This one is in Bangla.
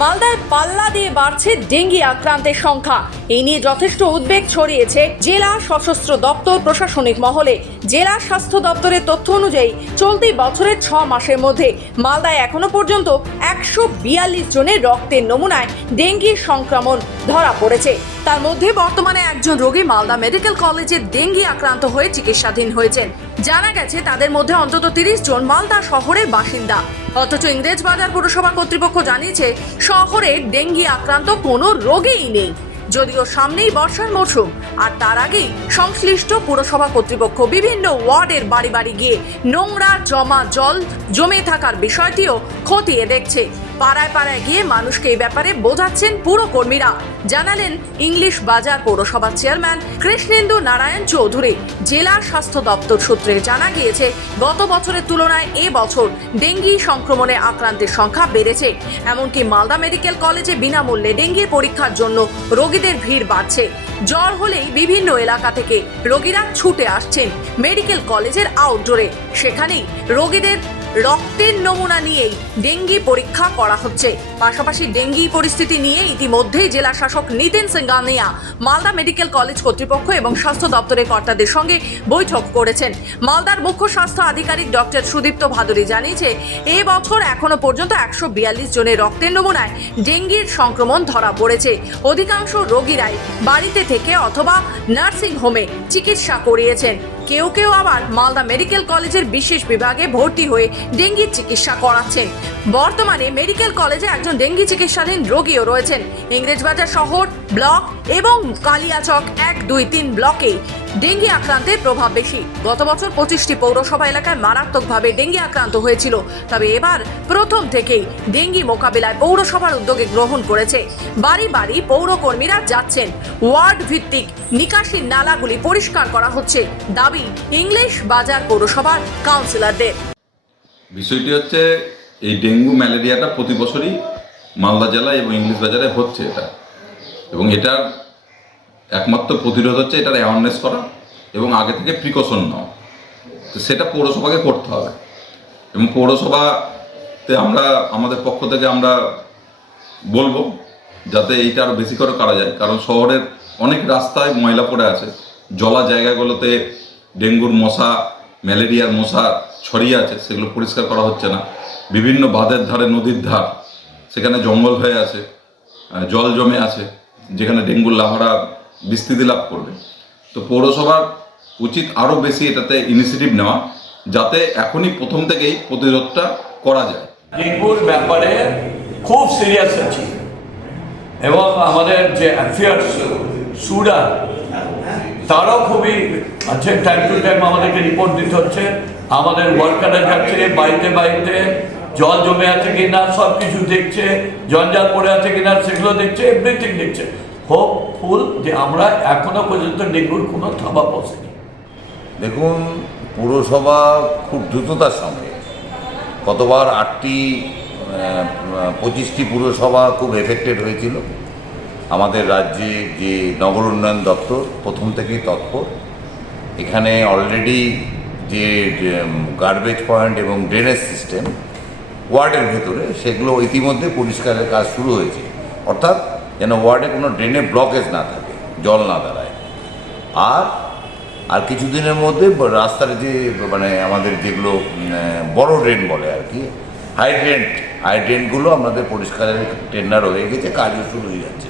মালদায় পাল্লা দিয়ে বাড়ছে ডেঙ্গি আক্রান্তের সংখ্যা। এই নিয়ে যথেষ্ট উদ্বেগ ছড়িয়েছে জেলা সশস্ত্র দপ্তর প্রশাসনিক মহলে। জেলা স্বাস্থ্য দপ্তরের তথ্য অনুযায়ী, চলতি বছরের ছ মাসের মধ্যে মালদায় এখনও পর্যন্ত একশো বিয়াল্লিশ জনের রক্তের নমুনায় ডেঙ্গির সংক্রমণ ধরা পড়েছে। তার মধ্যে বর্তমানে একজন রোগী মালদা মেডিকেল কলেজে ডেঙ্গি আক্রান্ত হয়ে চিকিৎসাধীন হয়েছেন। জানা গেছে তাদের মধ্যে অন্তত তিরিশ জন মালদা শহরের বাসিন্দা। অথচ ইংরেজবাজার পুরসভা কর্তৃপক্ষ জানিয়েছে, শহরে ডেঙ্গি আক্রান্ত কোনো রোগীই নেই। যদিও সামনেই বর্ষার মরশুম, আর তার আগেই সংশ্লিষ্ট পুরসভা কর্তৃপক্ষ বিভিন্ন ওয়ার্ডের বাড়ি বাড়ি গিয়ে নোংরা জমা জল জমে থাকার বিষয়টিও খতিয়ে দেখছে। পাড়ায় পাড়ায় গিয়ে মানুষকে এই ব্যাপারে বোঝাচ্ছেন পুরকর্মীরা জানালেন ইংলিশ বাজার পৌরসভার চেয়ারম্যান কৃষ্ণেন্দু নারায়ণ চৌধুরী। জেলা স্বাস্থ্য দপ্তর সূত্রে জানা গিয়েছে, গত বছরের তুলনায় এ বছর ডেঙ্গি সংক্রমণে আক্রান্তের সংখ্যা বেড়েছে। এমনকি মালদা মেডিকেল কলেজে বিনামূল্যে ডেঙ্গির পরীক্ষার জন্য রোগীদের ভিড় বাড়ছে। জ্বর হলেই বিভিন্ন এলাকা থেকে রোগীরা ছুটে আসছেন মেডিকেল কলেজের আউটডোরে সেখানেই রোগীদের রক্তের নমুনা নিয়েই ডেঙ্গি পরীক্ষা করা হচ্ছে। পাশাপাশি ডেঙ্গি পরিস্থিতি নিয়ে ইতিমধ্যেই জেলা শাসক নিতিন সিংগানিয়া মালদা মেডিকেল কলেজ কর্তৃপক্ষ এবং স্বাস্থ্য দপ্তরের কর্তাদের সঙ্গে বৈঠক করেছেন। মালদার মুখ্য স্বাস্থ্য আধিকারিক ডক্টর সুদীপ্ত ভাদুরী জানিয়েছে, এ বছর এখনও পর্যন্ত একশো বিয়াল্লিশ জনের রক্তের নমুনায় ডেঙ্গির সংক্রমণ ধরা পড়েছে। অধিকাংশ রোগীরাই বাড়িতে থেকে অথবা নার্সিং হোমে চিকিৎসা করিয়েছেন। কেউ কেউ আবার মালদা মেডিকেল কলেজের বিশেষ বিভাগে ভর্তি হয়ে ডেঙ্গির চিকিৎসা করাচ্ছে বর্তমানে মেডিকেল কলেজে একজন ডেঙ্গি চিকিৎসাধীন রোগীও রয়েছেন। ইংরেজবাজার শহর, ব্লক এবং কালিয়াচক এক, দুই, তিন ব্লকে ডেঙ্গি আক্রান্তের প্রভাব বেশি। গত বছর পঁচিশটি পৌরসভা এলাকায় মারাত্মকভাবে ডেঙ্গি আক্রান্ত হয়েছিল। তবে এবার প্রথম থেকেই ডেঙ্গি মোকাবিলায় পৌরসভার উদ্যোগে গ্রহণ করেছে। বাড়ি বাড়ি পৌরকর্মীরা যাচ্ছেন। ওয়ার্ড ভিত্তিক নিকাশি নালাগুলি পরিষ্কার করা হচ্ছে। দাবি ইংলিশ বাজার পৌরসভার কাউন্সিলরদের। বিষয়টি হচ্ছে, এই ডেঙ্গু ম্যালেরিয়াটা প্রতি বছরই মালদা জেলায় এবং ইংলিশ বাজারে হচ্ছে এটা। এবং এটার একমাত্র প্রতিরোধ হচ্ছে এটার অ্যাওয়ারনেস করা। এবং আগে থেকে প্রিকশন নেওয়া তো সেটা পৌরসভাকে করতে হবে। এবং পৌরসভাতে আমরা, আমাদের পক্ষ থেকে আমরা বলব যাতে এইটা আরও বেশি করে করা যায়। কারণ শহরের অনেক রাস্তায় ময়লা পড়ে আছে। জলা জায়গাগুলোতে ডেঙ্গুর মশা, ম্যালেরিয়ার মশা ছড়িয়ে আছে, সেগুলো পরিষ্কার করা হচ্ছে না। বিভিন্ন বাঁধের ধারে, নদীর ধার, সেখানে জঙ্গল হয়ে আছে জল জমে আছে, যেখানে ডেঙ্গুর লাভারা বিস্তৃতি লাভ করবে। তো পৌরসভার উচিত আরও বেশি এটাতে ইনিশিয়েটিভ নেওয়া, যাতে এখনই প্রথম থেকেই প্রতিরোধটা করা যায়। ডেঙ্গুর ব্যাপারে খুব সিরিয়াস আছি। এবং আমাদের যে অ্যাফেয়ার্স সুরা, তারাও খুবই আছে টাইম টু টাইম আমাদেরকে রিপোর্ট দিতে হচ্ছে। আমাদের ওয়ার্কাররা যাচ্ছে, বাড়িতে বাড়িতে জল জমে আছে কিনা সব কিছু দেখছে, জঞ্জাল পড়ে আছে কিনা, সেগুলো দেখছে এভরিথিং দেখছে। হোপফুল যে আমরা এখনও পর্যন্ত ডেঙ্গুর কোনো থাবা পৌঁছেনি। দেখুন, পুরসভা খুব দ্রুততার সঙ্গে। কতবার আটটি পঁচিশটি পুরসভা খুব এফেক্টেড হয়েছিল। আমাদের রাজ্যে যে নগর উন্নয়ন দপ্তর, প্রথম থেকেই তৎপর। এখানে অলরেডি যে গার্বেজ পয়েন্ট এবং ড্রেনেজ সিস্টেম ওয়ার্ডের ভেতরে, সেগুলো ইতিমধ্যে পরিষ্কারের কাজ শুরু হয়েছে। অর্থাৎ যেন ওয়ার্ডে কোনো ড্রেনে ব্লকেজ না থাকে, জল না দাঁড়ায়। আর আর কিছুদিনের মধ্যে রাস্তার যে মানে আমাদের যেগুলো বড় ড্রেন বলে আর কি, হাইড্রেন্ট, হাইড্রেন্টগুলো আমাদের পরিষ্কারের টেন্ডার হয়ে গেছে, কাজও শুরু হয়ে যাচ্ছে।